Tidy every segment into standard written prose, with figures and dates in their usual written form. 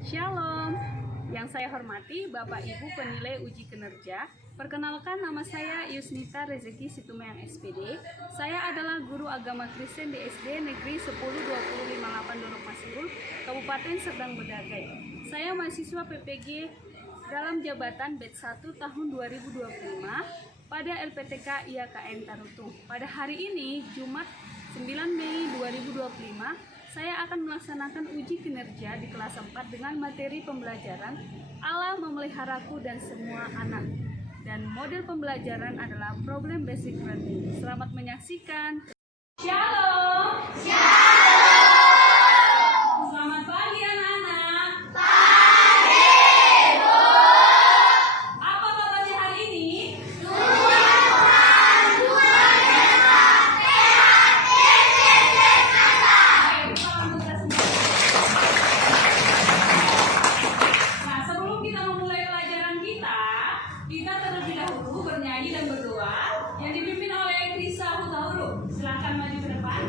Shalom, yang saya hormati Bapak Ibu penilai uji kinerja. Perkenalkan, nama saya Yusnita Rezeki Situmayang SPD. Saya adalah guru agama Kristen di SD Negeri 102058 Dolok Masirul, Kabupaten Serdang Bedagai. Saya mahasiswa PPG dalam jabatan batch 1 tahun 2025 pada LPTK IAKN Tarutung. Pada hari ini, Jumat 9 Mei 2025, saya akan melaksanakan uji kinerja di kelas 4 dengan materi pembelajaran Allah memeliharaku dan semua anak. Dan model pembelajaran adalah Problem Basic Learning. Selamat menyaksikan. Shalom. Selamat pagi anak-anak. Apa kabarnya hari ini? Nah, sebelum kita memulai pelajaran kita terlebih dahulu bernyanyi dan berdoa yang dipimpin oleh Krisa Hutauru. Silakan maju ke depan.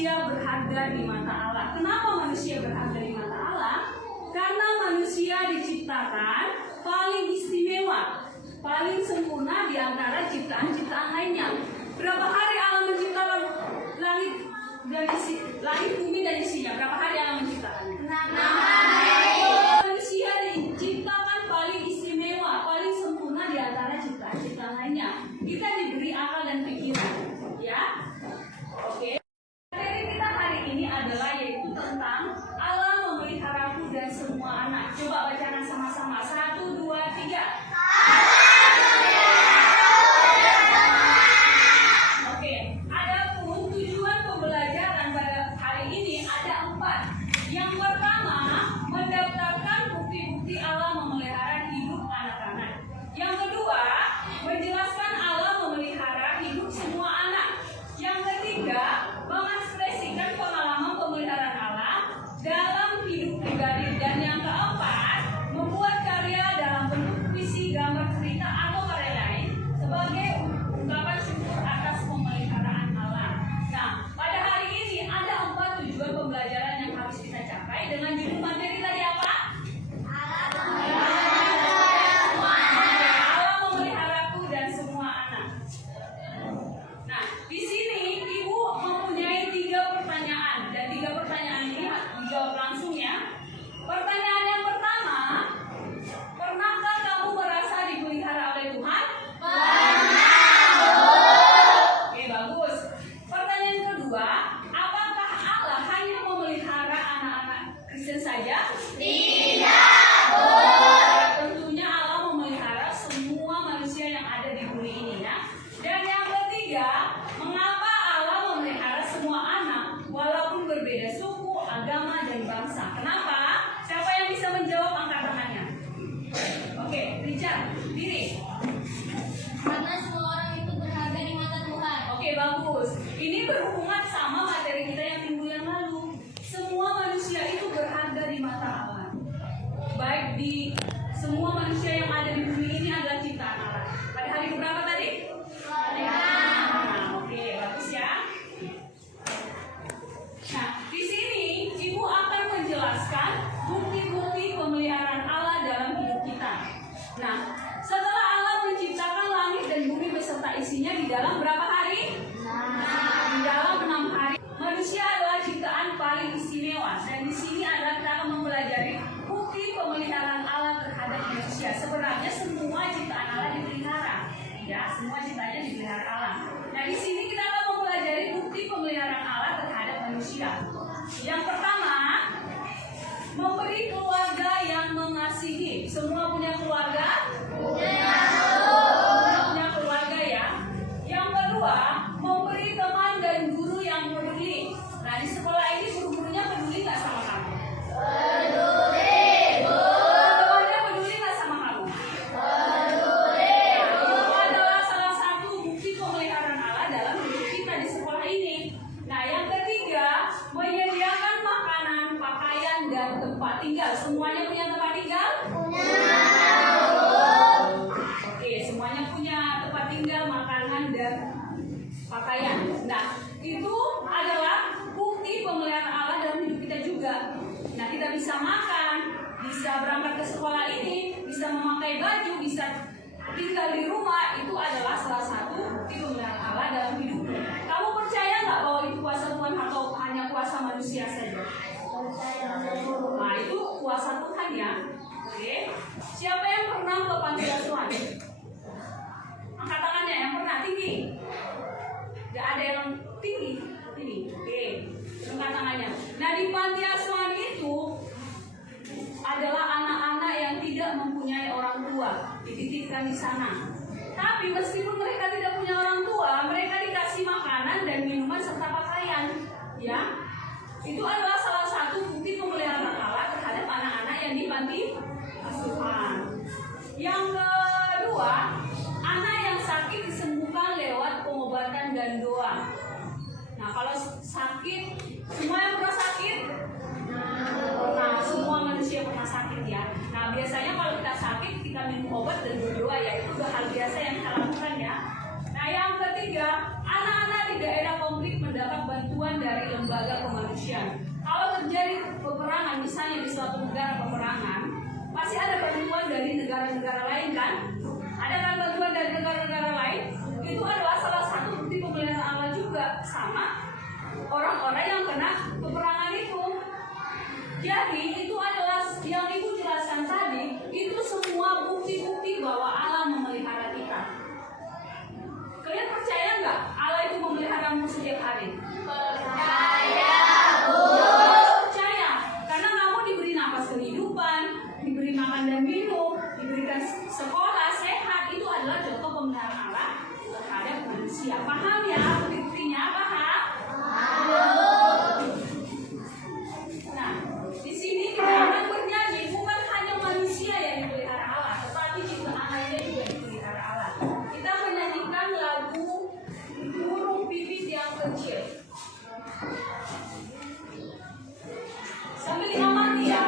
manusia berharga di mata Allah. Kenapa manusia berharga di mata Allah? Karena manusia diciptakan paling istimewa, paling sempurna di antara ciptaan-ciptaan lainnya. Berapa hari Allah menciptakan langit, bumi dan isinya? Berapa hari Allah menciptakannya? 6 hari. Manusia diciptakan paling istimewa, paling sempurna di antara ciptaan-ciptaan lainnya. Kita diberi akal dan pikiran, ya. Oke. Materi kita hari ini adalah yaitu tentang Allah memeliharaku dan semua anak. Coba bacakan sama-sama. 1, 2, 3. Oke. Adapun tujuan pembelajaran pada hari ini ada 4. Yang pertama, mendaftarkan bukti-bukti Allah memelihara hidup anak-anak. Yang kedua, menjelaskan Allah memelihara hidup semua anak. Yang ketiga, mengekspresikan pengalaman pemeliharaan Allah dalam hidup pribadi. Dan yang keempat, membuat karya dalam bentuk puisi, gambar, cerita, atau karya lain sebagai ungkapan syukur atas pemeliharaan Allah. Nah, pada hari ini ada 4 tujuan pembelajaran yang harus kita capai dengan judul materi tadi apa? Allah memeliharaku dan semua anak. Nah, di sini Ibu mempunyai 3 pertanyaan dan 3 pertanyaan ini dijawab langsung ya. Pertanyaan yang pertama, pernahkah kamu merasa dipelihara oleh Tuhan? Oke, bagus. Pertanyaan kedua, apakah Allah hanya memelihara anak-anak Kristen saja? Tentunya Allah memelihara semua manusia yang ada di bumi ini ya. Dan yang ketiga, mengapa Allah memelihara semua anak walaupun berbeda suku, agama, dan bangsa? Kenapa? Siapa yang bisa menjawab, angkat tangannya. Oke, Richard, diri. Karena semua orang itu berharga di mata Tuhan. Oke, bagus. Ini berhubungan sama materi kita yang minggu yang lalu. Semua manusia itu berharga di mata Allah. Baik di semua manusia yang ada di bumi ini adalah ciptaan Allah. Pada hari berapa tadi? Nah, oke, bagus ya. Nah, di sini Ibu akan menjelaskan bukti-bukti pemeliharaan Allah dalam hidup kita. Nah, setelah Allah menciptakan langit dan bumi beserta isinya di dalam berapa hari? Di dalam 6 hari. Manusia adalah ciptaan paling istimewa dan di sini adalah kita akan mempelajari bukti pemeliharaan Allah terhadap manusia. Sebenarnya semua ciptaan Allah dipelihara, ya, semua ciptaannya dipelihara Allah. Nah, di sini kita akan mempelajari bukti pemeliharaan Allah terhadap manusia. Yang pertama, memberi keluarga yang mengasihi. Semua punya keluarga? Punya keluarga ya. Yang kedua, memberi teman dan guru yang peduli. Nah, di sekolah ini guru-gurunya peduli nggak sama kamu? Teman-temannya peduli nggak sama kamu? Itu adalah salah satu bukti pemeliharaan Allah dalam hidup kita di sekolah ini. Nah, yang ketiga, menyediakan makanan, pakaian, dan tempat tinggal. Semuanya punya tempat tinggal? Oke, semuanya punya tempat tinggal, makanan, dan pakaian. Nah, itu adalah bukti pemeliharaan Allah dalam hidup kita juga. Nah, kita bisa makan, bisa berangkat ke sekolah ini, bisa memakai baju, bisa tinggal di rumah. Itu adalah salah satu bukti pemeliharaan Allah dalam hidup. Kamu percaya nggak bahwa itu kuasa Tuhan atau hanya kuasa manusia saja? Nah, itu kuasa Tuhan ya. Oke. Siapa yang pernah ke panti asuhan? Angkat tangannya yang pernah, tinggi. Gak ada yang tinggi. Oke. Angkat tangannya. Nah, di panti asuhan itu adalah anak-anak yang tidak mempunyai orang tua, dititipkan di sana. Tapi meskipun mereka tidak punya orang tua, mereka dikasih makanan dan minuman serta pakaian, ya. Itu adalah salah satu bukti pemeliharaan Allah terhadap anak-anak yang di panti asuhan. Yang kedua, anak yang sakit disembuhkan lewat pengobatan dan doa. Nah, kalau sakit, semua yang pernah sakit? Nah, semua manusia pernah sakit ya. Nah, biasanya kalau kita sakit, kita minum obat dan berdoa ya. Itu udah hal biasa yang kita lakukan ya. Nah, yang ketiga, anak-anak di daerah konflik mendapat bantuan dari lembaga kemanusiaan. Kalau terjadi peperangan, misalnya di suatu negara peperangan, pasti ada bantuan dari negara-negara lain kan? Ada kan bantuan dari negara-negara lain? Itu adalah salah satu bukti pemeliharaan Allah juga sama orang-orang yang kena peperangan itu. Jadi itu adalah yang Ibu jelaskan tadi, itu semua bukti-bukti bahwa Allah memelihara kita. Kalian percaya nggak Allah itu memeliharamu setiap hari? Percaya, Bu. Percaya, karena kamu diberi nafas kehidupan, diberi makan dan minum, diberikan sekolah sehat, itu adalah contoh pemeliharaan Allah terhadap manusia. Paham ya buktinya? Paham? Nah, di sini kita akan bernyanyi, bukan hanya manusia yang dipelihara Allah, tetapi juga anaknya juga dipelihara Allah. Kita menyanyikan lagu Burung Pipit yang Kecil. Sambil diamati ya.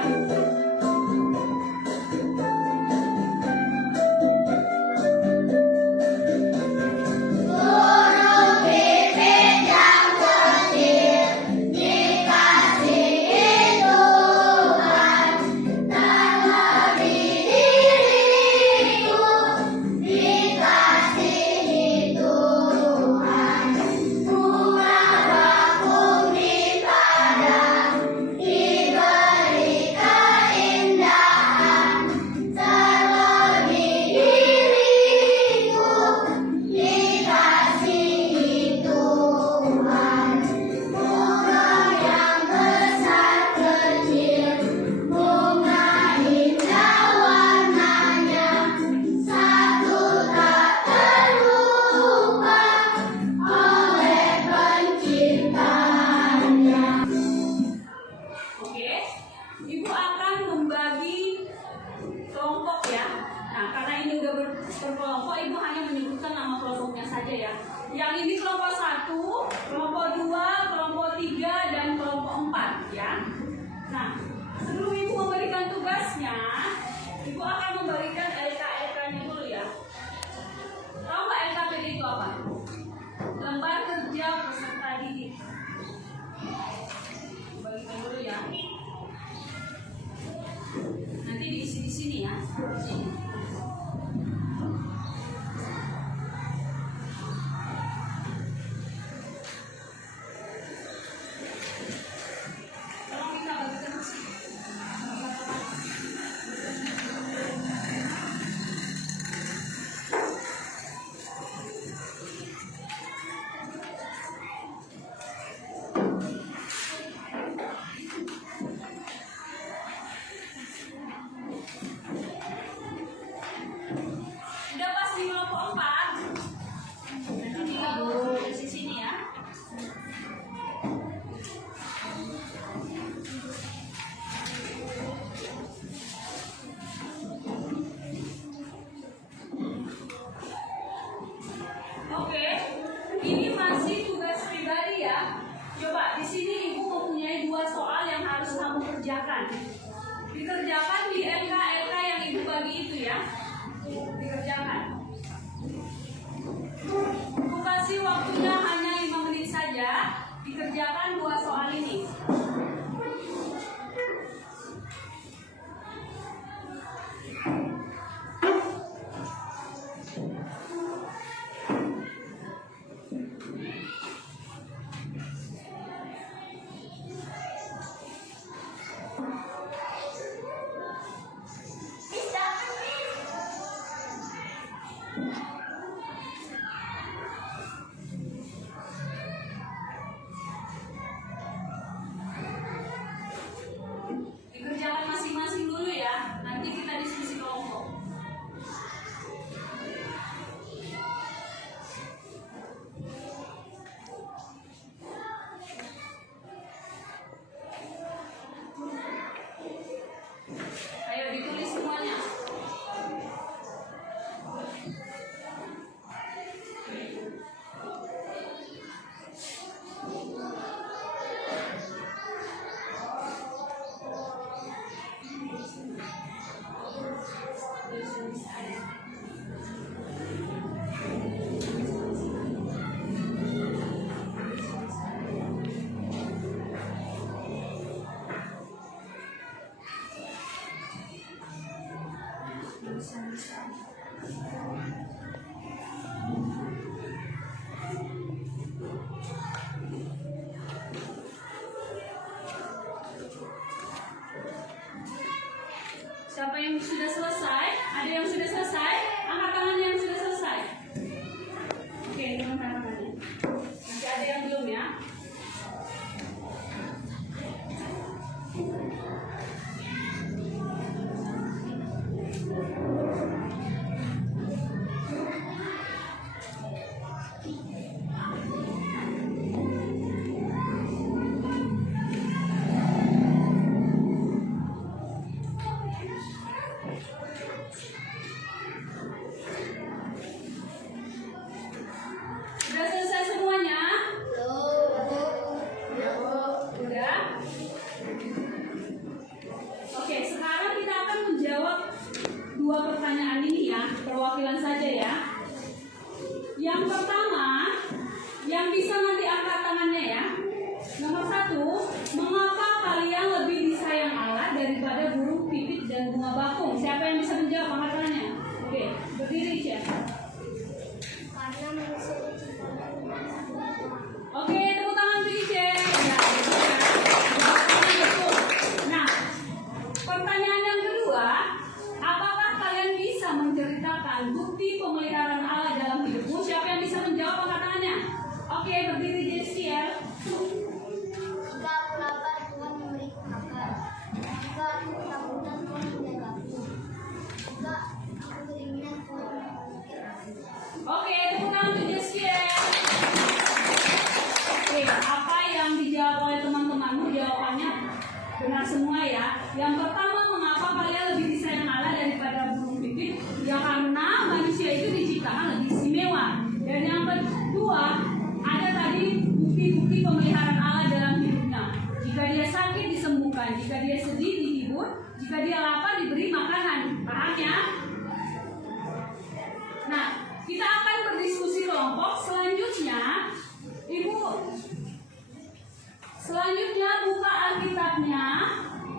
Berkelompok, Ibu hanya menyebutkan nama kelompoknya saja ya. Yang ini kelompok 1, kelompok 2, kelompok 3, dan kelompok 4 ya. Nah, sebelum Ibu memberikan tugasnya, Ibu akan memberikan LK-LK-nya dulu ya. Tahu nggak LKPD itu apa? Lembar kerja peserta didik. Bagikan dulu ya. Nanti diisi di sini ya. Sini. Ini masih tugas pribadi ya. Coba di sini Ibu mempunyai 2 soal yang harus kamu kerjakan. Dikerjakan di LK-LK yang Ibu bagi itu ya. Dikerjakan. Ibu kasih waktunya hanya 5 menit saja. Dikerjakan 2 soal ini. Dikerjakan masing-masing dulu ya. Nanti kita diskusi kelompok. Ayo ditulis semuanya. yang sudah selesai? Ada yang sudah selesai? Angkat tangan yang sudah selesai. Oke, angkat tangannya. Masih ada yang belum ya? Sudah selesai semuanya? Sudah? Oke, sekarang kita akan menjawab dua pertanyaan ini ya, perwakilan saja ya. Yang pertama, yang bisa nanti angkat tangannya ya. Nomor 1, mengapa kalian lebih disayang Allah daripada burung pipit dan bunga bakung? Siapa yang bisa menjawab, angkat tangannya? Oke, berdiri Cek. Karena manusia diciptakan dengan Allah. Oke, tepuk tangan untuk Ice. Ya, betul. Nah, pertanyaan yang kedua, apakah kalian bisa menceritakan bukti pemeliharaan Allah dalam hidupmu? Siapa yang bisa menjawab, angkat tangannya? Oke, berdiri Jessiel. Jika aku lapar, Tuhan memberiku makan. Jika aku ketakutan, Tuhan menjagaku. Jika aku keinginan, Tuhan menolongku. Oke, tepuk tangan untuk Jessiel. Oke, apa yang dijawab oleh teman-temanmu? Jawabannya benar semua ya. Yang pertama, mengapa kalian lebih disayang Allah daripada burung pipit? Ya karena manusia itu diciptakan lebih istimewa. Dan yang kedua, ada tadi bukti-bukti pemeliharaan Allah dalam hidupnya. Jika dia sakit disembuhkan, jika dia sedih dihibur, jika dia lapar diberi makanan. Paham ya? Nah, kita akan berdiskusi kelompok. Selanjutnya, Ibu, selanjutnya buka Alkitabnya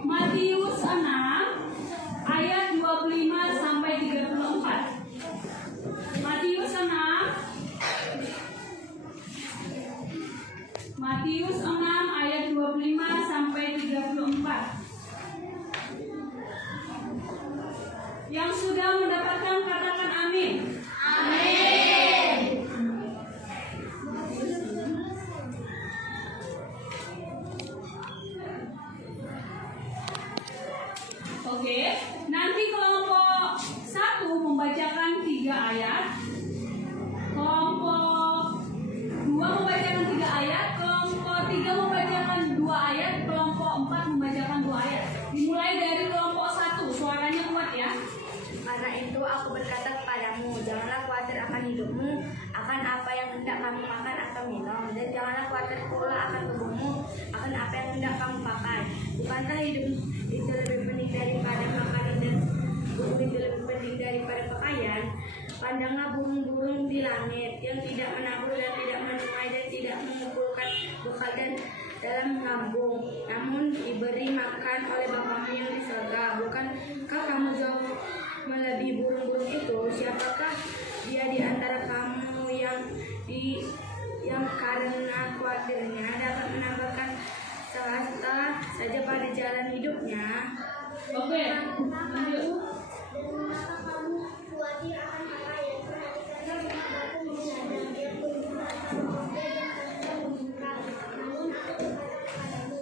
Matius 6 ayat 25 sampai 34. Matius 6 ayat 25 sampai 34. Yang sudah mendapatkan katakan amin. Amin. Oke, nanti kelompok 1 membacakan 3 ayat, kelompok 2 membacakan 3 ayat, kelompok 3 membacakan 2 ayat, kelompok 4 membacakan 2 ayat. Dimulai dari kelompok 1, suaranya kuat ya. Karena itu aku berkata kepadamu, janganlah khawatir akan hidupmu, akan apa yang hendak kamu makan atau minum, dan janganlah khawatir pula akan tubuhmu, akan apa yang hendak kamu pakai. Bukankah hidup itu lebih penting daripada makanan dan tubuh itu lebih penting daripada pakaian? Pandanglah burung-burung di langit yang tidak menabur dan tidak menuai dan tidak mengumpulkan bekal dan dalam lambung, namun diberi makan oleh Bapamu yang di surga. Bukankah kamu jauh melebihi burung-burung itu? Siapakah dia di antara kamu yang karena khawatirnya dapat menambahkan selasta saja pada jalan hidupnya? Oke, lanjut. Dan mengapa kamu khawatir akan pakaian? Perhatikanlah bunga bakung di ladang yang berbuah tanpa muda dan tanpa membungkam. Namun aku berkata kepadamu,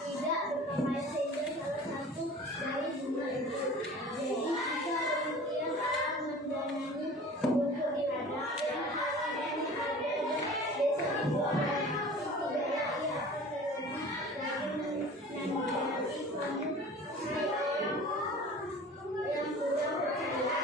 tidak berpakaian sehingga salah satu dari bunga itu. Jadi jika demikian Allah mendanani rumput di ladang dan hal yang ada dan desa di bawah tidaklah ia akan terlebih lagi menanti kamu, hai orang yang kurang percaya.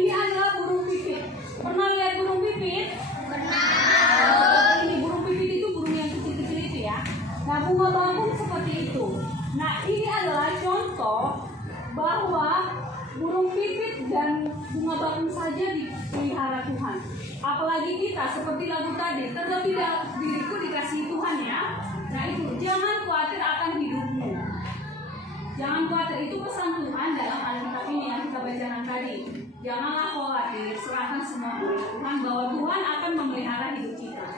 ini adalah burung pipit. Pernah lihat burung pipit? Pernah. Ini burung pipit itu burung yang kecil-kecil itu ya. Nah, bunga bakung seperti itu. Nah, ini adalah contoh bahwa burung pipit dan bunga bakung saja dipelihara Tuhan. Apalagi kita, seperti lagu tadi, terlebih diriku dikasihi Tuhan ya. Nah itu, jangan khawatir akan hidupmu. Jangan khawatir, itu pesan Tuhan dalam Alkitab ini yang kita bacakan tadi. Janganlah khawatir, serahkan semua kepada Tuhan, bahwa Tuhan akan memelihara hidup kita.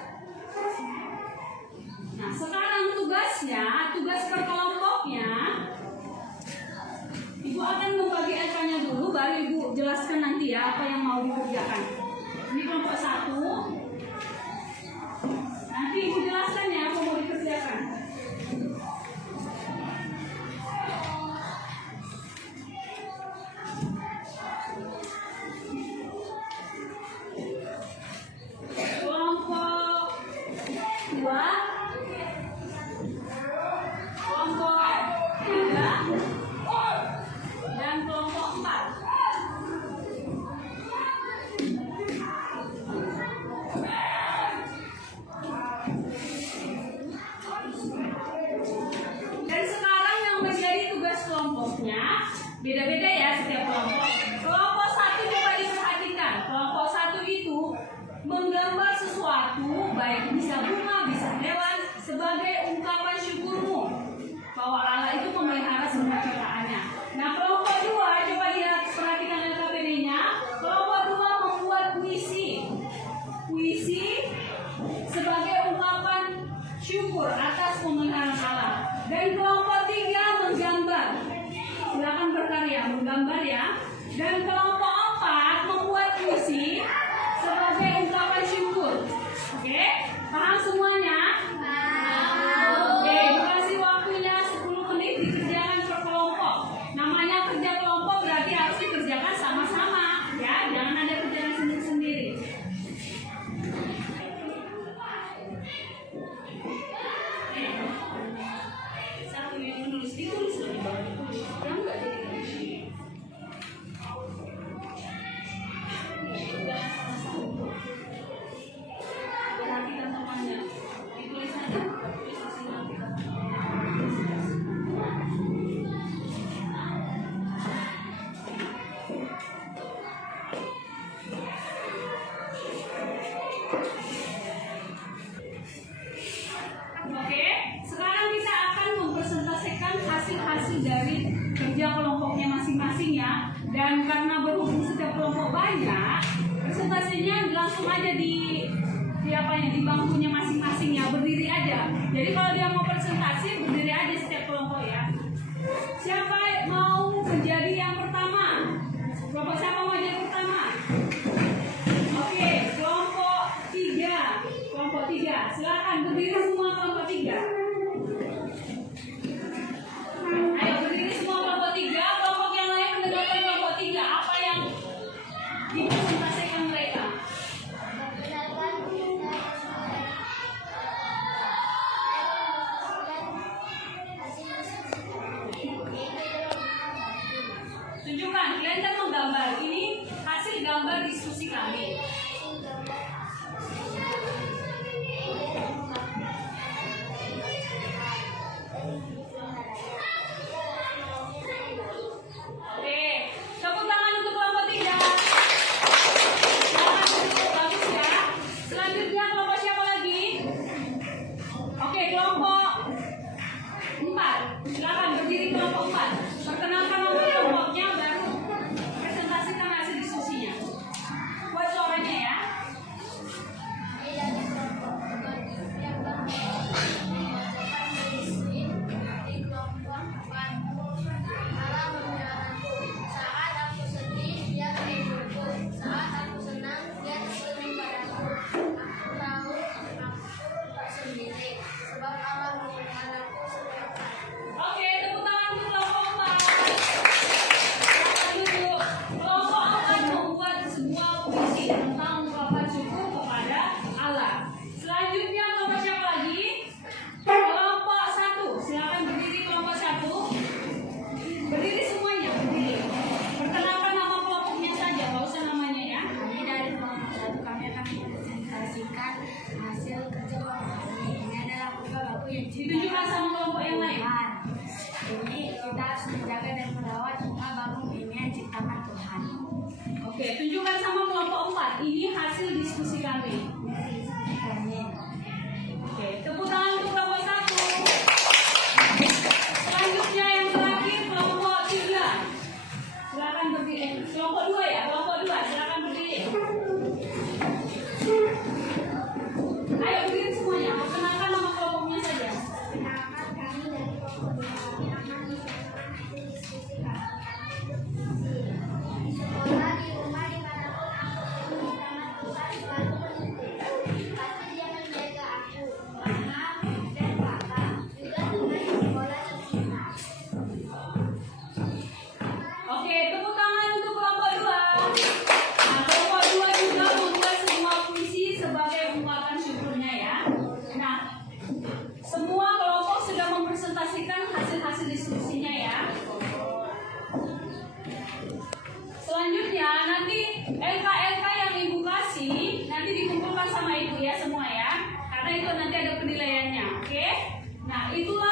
Nah sekarang tugasnya, tugas per kelompoknya, Ibu akan membagi LK-nya dulu, baru Ibu jelaskan nanti ya apa yang mau dikerjakan. Ini kelompok 1. Nanti Ibu jelaskan ya apa mau dikerjakan. Kelompok 2, kelompok 3, dan kelompok 4. Dan sekarang yang menjadi tugas kelompoknya beda-beda ya setiap kelompok. Kelompok 1 coba diperhatikan. Kelompok 1 itu menggambar sesuatu, baik bisa bunga, bisa hewan, sebagai ungkapan syukurmu bahwa Allah itu memelihara semua ciptaannya. Nah, kelompok 2 coba lihat, perhatikan LKPD-nya. Kelompok 2 membuat puisi. Puisi sebagai ungkapan syukur atas pemeliharaan Allah. Dan kelompok 3 menggambar. Silakan berkarya menggambar ya. Dan kelompok 4 membuat puisi sebagai ungkapan syukur. Oke? Paham semuanya? Oke, dikasih waktunya 10 menit dikerjakan per kelompok. Namanya kerja kelompok berarti harus dikerjakan sama-sama ya. Jangan ada kerjaan sendiri-sendiri. Satu yang menulis ditulis loh di bawah ditulis. Yang enggak ditulis. Perhatikan temannya. Ditulis saja. Tulis hasil nanti. Oke, sekarang kita akan mempresentasikan hasil-hasil dari kerja kelompoknya masing-masing ya. Dan karena berhubung setiap kelompok banyak, presentasinya langsung aja di apanya, di bangkunya masing-masing ya, berdiri aja. Jadi kalau dia mau presentasi, berdiri aja setiap kelompok ya. Siapa mau menjadi yang pertama? Kelompok siapa mau jadi pertama? Oke, kelompok 3. Kelompok 3, silakan berdiri semua kelompok 3. Ayo berdiri semua kelompok 3. Kelompok yang lain mendengarkan kelompok 3. Apa yang dipresentasikan mereka? sama kelompok yang lain. Jadi kita harus menjaga dan merawat bunga bakung ini yang ciptakan Tuhan. Oke, tunjukkan sama kelompok 4. Ini hasil diskusi kami. Oke, tepuk tangan untuk kelompok 1. Selanjutnya yang terakhir kelompok 3. Silakan berdiri. Kelompok 2 ya, kelompok 2. Silakan berdiri. Ayo berdiri semuanya. Perkenalkan nama kelompoknya saja. Perkenalkan kami dari kelompok kami akan diskusikan. Sekolah di rumah dimanapun aku pergi sama Tuhan selalu menuntut. Pasti dia menjaga aku, mama dan papa. Juga teman di sekolah tercinta. Oke, tepuk tangan untuk kelompok 2. Nah, kelompok 2 juga membuat semua puisi sebagai ungkapan syukurnya ya. Nah, semua kelompok sudah mempresentasikan hasil-hasil diskusinya ya. Selanjutnya nanti LK-LK yang ibu kasih nanti dikumpulkan sama ibu ya semua ya. Karena itu nanti ada penilaiannya, oke? Nah, itulah